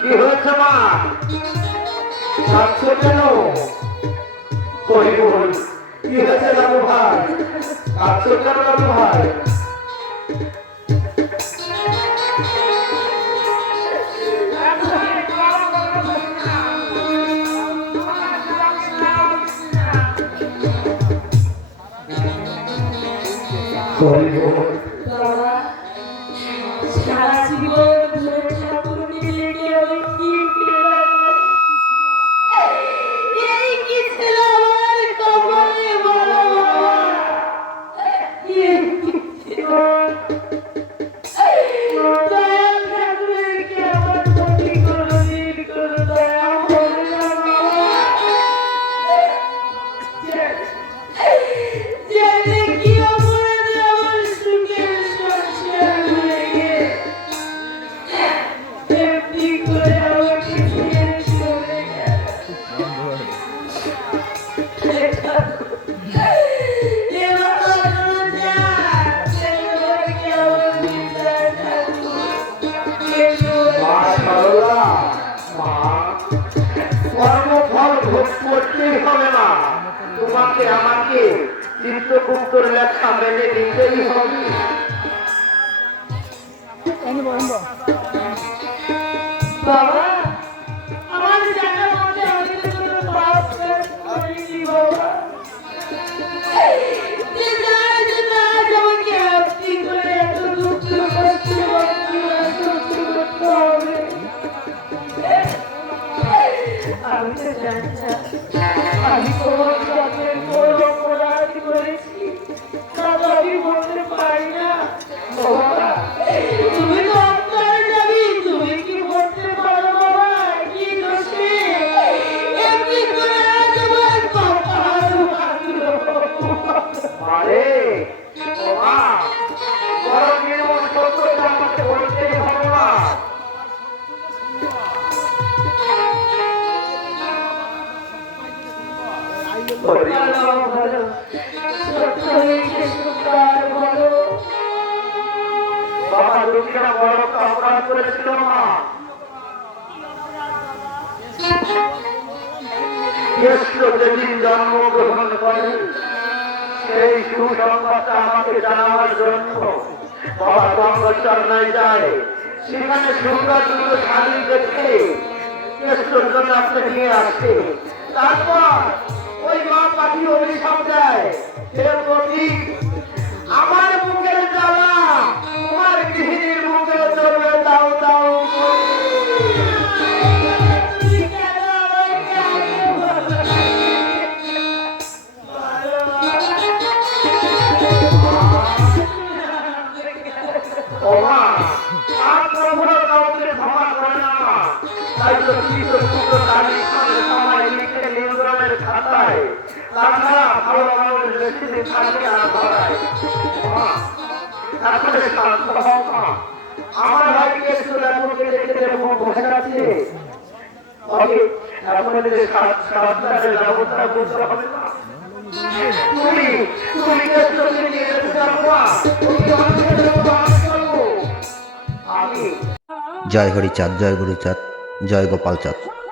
কি হয়েছে মা? কাঁদছো কেন? কই বল? কি হয়েছে দাদু ভাই? কাঁদছো কেন দাদু ভাই? বাবা, সারা জীবন ধরে হবে না। তোমাকে আমাকে চিত্রগুপ্তর লেখা মেনে নিতেই হবে। বাবা আমি তো বাবা লোকেরা বড় অপরাধ করেছিল জন্মগ্রহণ করে সেই সুসংবাদটা আমাকে জানাবার জন্য বাবা যায় সেখানে সুন্দর দুটো শাড়ি দেখে আপনাকে নিয়ে আসে তারপর আমার বুকের জ্বালা তোমার গৃহিণীর বুকে চলবে দাও করে। তুমি কেন আমাকে আগে নিয়ন্ত্রণের খাতায় তাছাড়া ভালো মানুষ বেশি দিন থাকবে না ধরায় তারপরে শান্ত হও আমার ভাইকে একটু লেখকে দেখে দেখো বসে আছে তবে এখন যে সাবধানের ব্যবস্থা করতে হবে না? তুমি তুমি কৃষ্ণকে নিয়ে যেতে পারব না তুমি আমাকে দেবো, আমি চলবো। আমি জয় জয় গুরুচাঁদ জয় গোপাল চাঁদ।